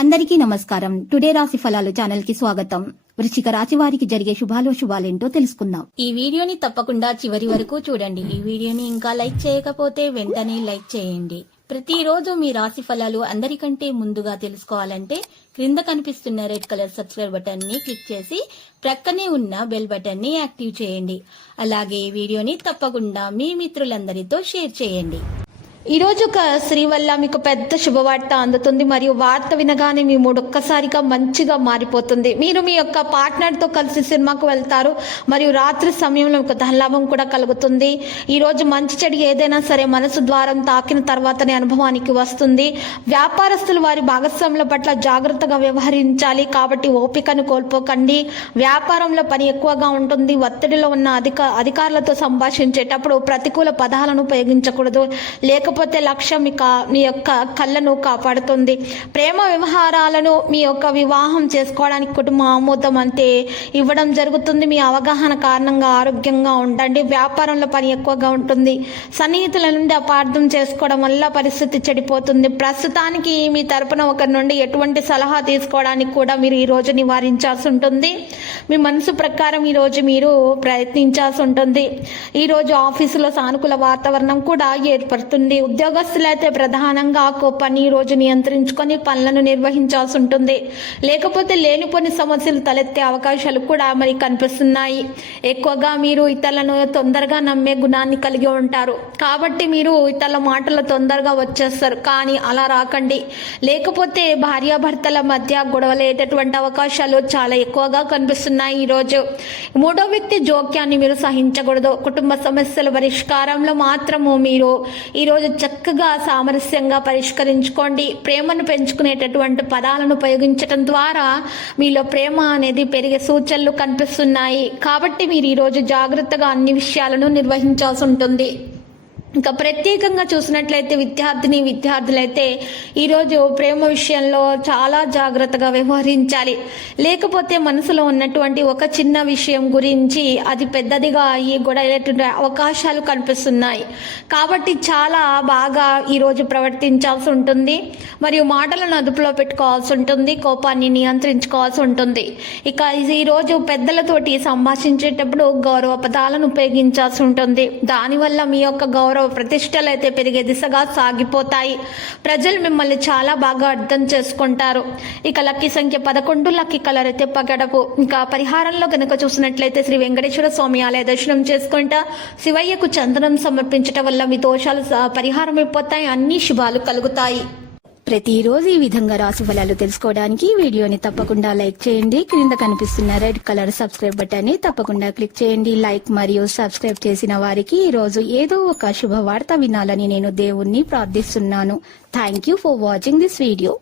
అందరికీ నమస్కారం. టుడే రాశి ఫలాలు ఛానల్ కి స్వాగతం. వృశ్చిక రాశి వారికి జరిగే శుభాలేంటో తెలుసుకుందాం. ఈ వీడియోని తప్పకుండా చివరి వరకు చూడండి. ఈ వీడియోని ఇంకా లైక్ చేయకపోతే వెంటనే లైక్ చేయండి. ప్రతిరోజు మీ రాశి ఫలాలు అందరికంటే ముందుగా తెలుసుకోవాలంటే క్రింద కనిపిస్తున్న రెడ్ కలర్ సబ్స్క్రైబ్ బటన్ ని క్లిక్ చేసి ప్రక్కనే ఉన్న బెల్ బటన్ ని యాక్టివ్ చేయండి. అలాగే ఈ వీడియోని తప్పకుండా మీ మిత్రులందరితో షేర్ చేయండి. ఈ రోజు ఒక స్త్రీ వల్ల మీకు పెద్ద శుభవార్త అందుతుంది మరియు వార్త వినగానే మీ మూడు ఒక్కసారిగా మంచిగా మారిపోతుంది. మీరు మీ యొక్క పార్ట్నర్తో కలిసి సినిమాకు వెళ్తారు మరియు రాత్రి సమయంలో మీకు ధనలాభం కూడా కలుగుతుంది. ఈ రోజు మంచి చెడు ఏదైనా సరే మనసు ద్వారం తాకిన తర్వాతనే అనుభవానికి వస్తుంది. వ్యాపారస్తులు వారి భాగస్వాముల పట్ల జాగ్రత్తగా వ్యవహరించాలి కాబట్టి ఓపికను కోల్పోకండి. వ్యాపారంలో పని ఎక్కువగా ఉంటుంది. ఒత్తిడిలో ఉన్న అధికారులతో సంభాషించేటప్పుడు ప్రతికూల పదాలను ఉపయోగించకూడదు. లేకపోతే లక్ష్యం మీ యొక్క కళ్ళను కాపాడుతుంది. ప్రేమ వ్యవహారాలను మీ యొక్క వివాహం చేసుకోవడానికి కుటుంబ ఆమోదం అంటే ఇవ్వడం జరుగుతుంది. మీ అవగాహన కారణంగా ఆరోగ్యంగా ఉండండి. వ్యాపారంలో పని ఎక్కువగా ఉంటుంది. సన్నిహితుల నుండి అపార్థం చేసుకోవడం వల్ల పరిస్థితి చెడిపోతుంది. ప్రస్తుతానికి మీ తరపున ఒకరి నుండి ఎటువంటి సలహా తీసుకోవడానికి కూడా మీరు ఈ రోజు నివారించాల్సి ఉంటుంది. మీ మనసు ప్రకారం ఈ రోజు మీరు ప్రయత్నించాల్సి ఉంటుంది. ఈ రోజు ఆఫీసులో సానుకూల వాతావరణం కూడా ఏర్పడుతుంది. ఉద్యోగస్తులైతే ప్రధానంగా కోపాన్ని ఈ రోజు నియంత్రించుకొని పనులను నిర్వహించాల్సి ఉంటుంది. లేకపోతే లేనిపోని సమస్యలు తలెత్తే అవకాశాలు కూడా మరి కనిపిస్తున్నాయి. ఎక్కువగా మీరు ఇతరులను తొందరగా నమ్మే గుణాన్ని కలిగి ఉంటారు కాబట్టి మీరు ఇతరుల మాటలు తొందరగా వచ్చేస్తారు. కానీ అలా రాకండి. లేకపోతే భార్యాభర్తల మధ్య గొడవలేటటువంటి అవకాశాలు చాలా ఎక్కువగా కనిపిస్తున్నాయి. ఈరోజు మూడో వ్యక్తి జోక్యాన్ని మీరు సహించకూడదు. కుటుంబ సమస్యల పరిష్కారంలో మాత్రము మీరు ఈరోజు చక్కగా సామరస్యంగా పరిష్కరించుకోండి. ప్రేమను పెంచుకునేటటువంటి పదాలను ఉపయోగించడం ద్వారా మీలో ప్రేమ అనేది పెరిగే సూచనలు కనిపిస్తున్నాయి. కాబట్టి మీరు ఈరోజు జాగ్రత్తగా అన్ని విషయాలను నిర్వహించాల్సి ఉంటుంది. ఇంకా ప్రత్యేకంగా చూసినట్లయితే విద్యార్థులైతే ఈరోజు ప్రేమ విషయంలో చాలా జాగ్రత్తగా వ్యవహరించాలి. లేకపోతే మనసులో ఉన్నటువంటి ఒక చిన్న విషయం గురించి అది పెద్దదిగా అయ్యి గొడవలేటువంటి అవకాశాలు కనిపిస్తున్నాయి. కాబట్టి చాలా బాగా ఈరోజు ప్రవర్తించాల్సి ఉంటుంది మరియు మాటలను అదుపులో పెట్టుకోవాల్సి ఉంటుంది. కోపాన్ని నియంత్రించుకోవాల్సి ఉంటుంది. ఇక ఈరోజు పెద్దలతోటి సంభాషించేటప్పుడు గౌరవ పదాలను ఉపయోగించాల్సి ఉంటుంది. దానివల్ల మీ యొక్క గౌరవ ప్రతిష్టలు అయితే పెరిగే దిశగా సాగిపోతాయి. ప్రజలు మిమ్మల్ని చాలా బాగా అర్థం చేసుకుంటారు. ఇక లక్కీ సంఖ్య 11, లక్కీ కలర్ అయితే పగడపు. ఇంకా పరిహారంలో కనుక చూసినట్లయితే శ్రీ వెంకటేశ్వర స్వామి ఆలయ దర్శనం చేసుకుంటా శివయ్యకు చందనం సమర్పించడం వల్ల మీ దోషాలు పరిహారం అయిపోతాయి. అన్ని శుభాలు కలుగుతాయి. ప్రతిరోజు ఈ విధంగా రాశి ఫలాలు తెలుసుకోవడానికి వీడియోని తప్పకుండా లైక్ చేయండి. క్రింద కనిపిస్తున్న రెడ్ కలర్ సబ్స్క్రైబ్ బటన్ ని తప్పకుండా క్లిక్ చేయండి. లైక్ మరియు సబ్స్క్రైబ్ చేసిన వారికి ఈ రోజు ఏదో ఒక శుభవార్త వినాలని నేను దేవుణ్ణి ప్రార్థిస్తున్నాను. Thank you for watching this video.